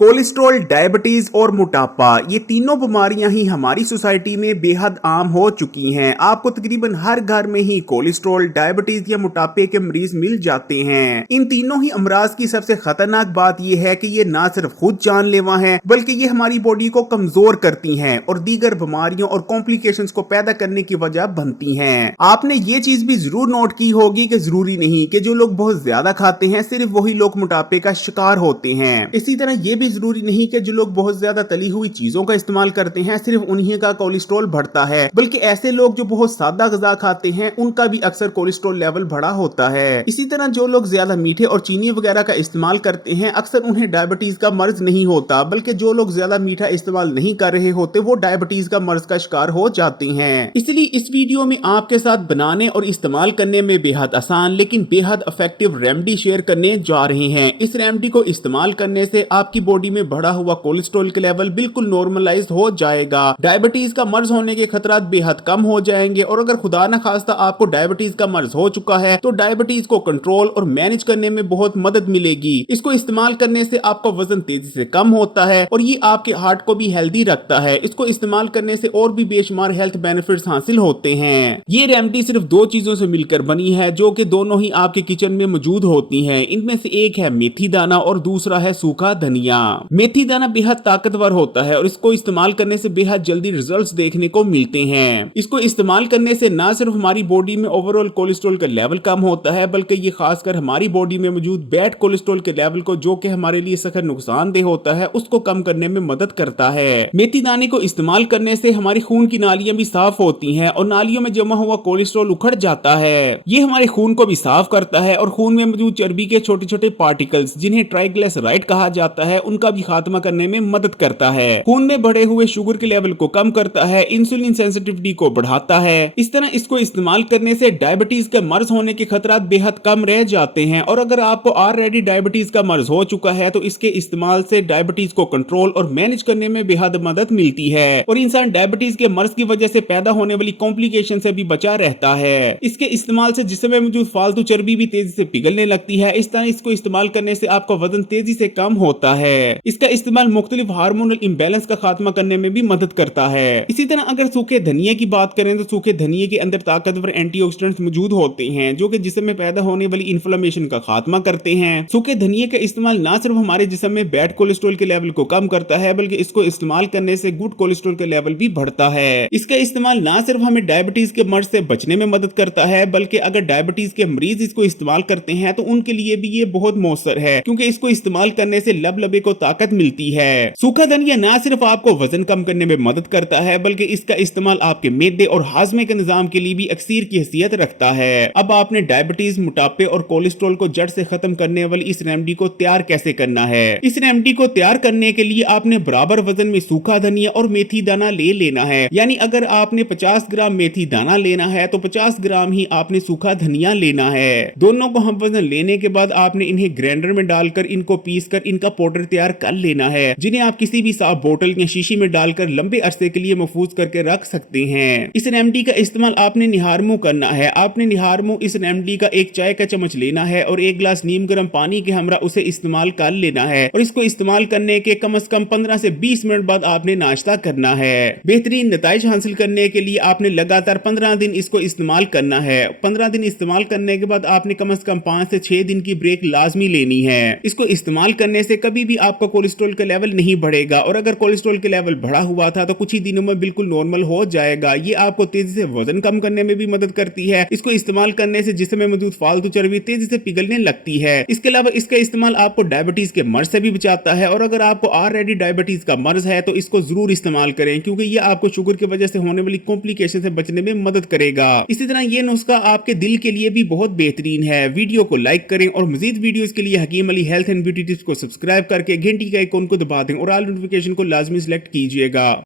Cholesterol, diabetes और मोटापा ये तीनों बीमारियां ही हमारी सोसाइटी में बेहद आम हो चुकी हैं। आपको तकरीबन हर घर में ही कोलेस्ट्रॉल, डायबिटीज या मोटापे के मरीज मिल जाते हैं। इन तीनों ही अमराज की सबसे खतरनाक बात यह है कि ये ना सिर्फ खुद जानलेवा हैं बल्कि ये हमारी बॉडी को कमजोर करती हैं और दीगर बीमारियों और कॉम्प्लिकेशंस को पैदा करने की वजह बनती हैं। आपने ये चीज भी जरूर नोट की होगी कि जरूरी नहीं कि जो लोग बहुत ज्यादा खाते हैं सिर्फ वही लोग मोटापे का शिकार होते हैं। इसी तरह ये भी जरूरी नहीं कि जो लोग बहुत ज्यादा तली हुई चीजों का इस्तेमाल करते हैं सिर्फ उन्हीं का कोलेस्ट्रॉल बढ़ता है, बल्कि ऐसे लोग जो बहुत सादा ग़िज़ा खाते हैं उनका भी अक्सर कोलेस्ट्रॉल लेवल बढ़ा होता है। इसी तरह जो लोग ज्यादा मीठे और चीनी वगैरह का इस्तेमाल करते हैं अक्सर उन्हें डायबिटीज का मर्ज नहीं होता, बल्कि जो लोग ज्यादा मीठा इस्तेमाल नहीं कर रहे होते वो डायबिटीज का मर्ज का शिकार हो जाते हैं। इसलिए इस वीडियो में आपके साथ बनाने और इस्तेमाल करने में बेहद आसान लेकिन बेहद इफेक्टिव रेमेडी शेयर करने जा रहे हैं। इस रेमेडी को इस्तेमाल करने से आपकी बॉडी में बढ़ा हुआ कोलेस्ट्रॉल के लेवल बिल्कुल नॉर्मलाइज हो जाएगा, डायबिटीज का मर्ज होने के खतरात बेहद कम हो जाएंगे और अगर खुदा न खास्ता आपको डायबिटीज का मर्ज हो चुका है तो डायबिटीज को कंट्रोल और मैनेज करने में बहुत मदद मिलेगी। इसको इस्तेमाल करने से आपका वजन तेजी से कम होता है और ये आपके हार्ट को भी हेल्दी रखता है। इसको इस्तेमाल करने से और भी बेशुमार हेल्थ बेनिफिट्स हासिल होते हैं। ये रेमेडी सिर्फ दो चीजों से मिलकर बनी है जो कि दोनों ही आपके किचन में मौजूद होती हैं। इनमें से एक है मेथी दाना और दूसरा है सूखा धनिया। मेथी दाना बेहद ताकतवर होता है और इसको इस्तेमाल करने से बेहद जल्दी रिजल्ट्स देखने को मिलते हैं। इसको इस्तेमाल करने से ना सिर्फ हमारी बॉडी में ओवरऑल कोलेस्ट्रॉल का लेवल कम होता है बल्कि ये खासकर हमारी बॉडी में मौजूद बैड कोलेस्ट्रॉल के लेवल को जो कि हमारे लिए सख्त नुकसानदेह होता है उसको कम करने में मदद करता है। मेथी दाने को इस्तेमाल करने से हमारी खून की नालियां भी साफ होती हैं और नालियों में जमा हुआ कोलेस्ट्रॉल उखड़ जाता है। ये हमारे खून को भी साफ करता है और खून में मौजूद चर्बी के छोटे छोटे पार्टिकल्स जिन्हें ट्राइग्लिसराइड कहा जाता है उनका भी खात्मा करने में मदद करता है। खून में बढ़े हुए शुगर के लेवल को कम करता है, इंसुलिन सेंसिटिविटी को बढ़ाता है। इस तरह इसको इस्तेमाल करने से डायबिटीज का मर्ज होने के खतरात बेहद कम रह जाते हैं और अगर आपको ऑलरेडी डायबिटीज का मर्ज हो चुका है तो इसके इस्तेमाल से डायबिटीज को कंट्रोल और मैनेज करने में बेहद मदद मिलती है और इंसान डायबिटीज के मर्ज की वजह से पैदा होने वाली कॉम्प्लिकेशन से भी बचा रहता है। इसके इस्तेमाल से जिस्म में मौजूद फालतू चर्बी भी तेजी से पिघलने लगती है। इस तरह इसको इस्तेमाल करने से आपका वजन तेजी से कम होता है। इसका इस्तेमाल मुख्तलिफ हार्मोनल इम्बैलेंस का खात्मा करने में भी मदद करता है। इसी तरह अगर सूखे धनिया की बात करें तो सूखे धनिया के अंदर ताकतवर एंटीऑक्सीडेंट्स मौजूद होते हैं जो कि जिस्म में पैदा होने वाली इन्फ्लेमेशन का खात्मा करते हैं। सूखे धनिया का इस्तेमाल ना सिर्फ हमारे जिस्म में बैड कोलेस्ट्रॉल के लेवल को कम करता है बल्कि इसको इस्तेमाल करने से गुड कोलेस्ट्रॉल का लेवल भी बढ़ता है। इसका इस्तेमाल ना सिर्फ हमें डायबिटीज के मर्ज से बचने में मदद करता है बल्कि अगर डायबिटीज के मरीज इसको इस्तेमाल करते हैं तो उनके लिए भी ये बहुत मौसर है क्योंकि इसको इस्तेमाल करने से लबे को ताकत मिलती है। सूखा धनिया ना सिर्फ आपको वजन कम करने में मदद करता है बल्कि इसका इस्तेमाल आपके मैदे और हाजमे के निजाम के लिए भी अक्सीर की हैसियत रखता है। अब आपने डायबिटीज, मोटापे और कोलेस्ट्रॉल को जड़ से खत्म करने वाली इस रेमेडी को तैयार कैसे करना है। इस रेमेडी को तैयार करने के लिए आपने बराबर वजन में सूखा धनिया और मेथी दाना ले लेना है। यानी अगर आपने 50 ग्राम मेथी दाना लेना है तो 50 ग्राम ही आपने सूखा धनिया लेना है। दोनों को हम वजन लेने के बाद आपने इन्हें ग्राइंडर में डालकर इनको पीस कर इनका पाउडर तैयार कर लेना है जिन्हें आप किसी भी साफ बोतल या शीशी में डालकर लंबे अरसे के लिए महफूज करके रख सकते हैं। इस रेमेडी का इस्तेमाल आपने निहार मुंह करना है। आपने निहार मुंह इस रेमेडी का एक चाय का चम्मच लेना है और एक गिलास नीम गर्म पानी के हमरा उसे इस्तेमाल कर लेना है और इसको इस्तेमाल करने के कम से कम 15 से 20 मिनट बाद आपने नाश्ता करना है। बेहतरीन नतीजे हासिल करने के लिए आपने लगातार 15 दिन इसको इस्तेमाल करना है। 15 दिन इस्तेमाल करने के बाद आपने कम से कम 5 से 6 दिन की ब्रेक लाजमी लेनी है। इसको इस्तेमाल करने से कभी भी आपका कोलेस्ट्रॉल का लेवल नहीं बढ़ेगा और अगर कोलेस्ट्रॉल का लेवल बढ़ा हुआ था तो कुछ ही दिनों में बिल्कुल नॉर्मल हो जाएगा। ये आपको तेजी से वजन कम करने में भी मदद करती है। इसको इस्तेमाल करने से जिस्म में मौजूद फालतू चर्बी तेजी से पिघलने लगती है। इसके अलावा इसका इस्तेमाल आपको डायबिटीज के मर्ज से भी बचाता है और अगर आपको ऑलरेडी डायबिटीज का मर्ज है तो इसको जरूर इस्तेमाल करें क्योंकि ये आपको शुगर की वजह से होने वाली कॉम्प्लिकेशन से बचने में मदद करेगा। इसी तरह ये नुस्खा आपके दिल के लिए भी बहुत बेहतरीन है। वीडियो को लाइक करें और मजीद वीडियोस के लिए Hakeem Ali health and beauty tips को सब्सक्राइब करके घंटी का आइकॉन को दबा दें और ऑल नोटिफिकेशन को लाजमी सिलेक्ट कीजिएगा।